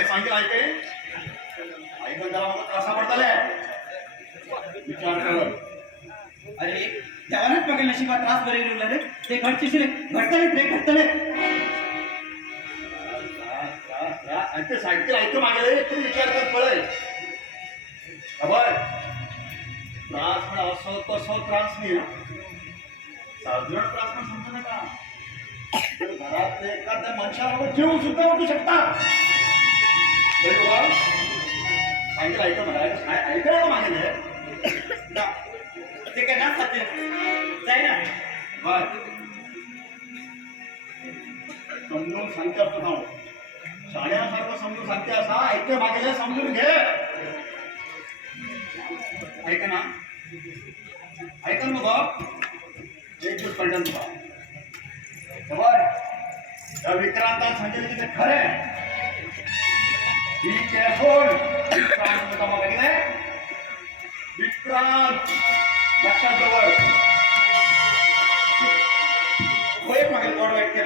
काय सांगेल ऐके ऐकून त्याला मला त्रासा पडताले विचार कर. अरे देवानच बघेल नशिबा त्रास बरे लिहिलं रे ते घडचे शिरे घडतले रे घडतले ते साहित्य ऐकू मागेल तू विचार कर पळय. खबर? त्रास पण असो तसो त्रास नाही. साधारण त्रास पण समजू नका घरातले एखाद्या मनुष्याला जीव सुद्धा बरं बाबा सांगितलं ऐका मला. ऐ- ऐकायला मागेल दा. ते काय ना खाते जाय ना. बर समजून सांगते असतो ना शाळेसारखं समजून सांगते असा. ऐकते मागेल समजून घे. ऐका ना. ऐका ना बाबा. एक दिवस पलटन तुला खबर त्या विक्रांतान सांगितलं की ते खरं आहे. ಈಗ ಫೋನ್ ತಮ್ಮ ಮಗನೇ ವಿಕ್ರಾಂತ್ ಲಕ್ಷದವರು ಹೋಗಿ ಮಗನ ನೋಡ್ಬೇಕು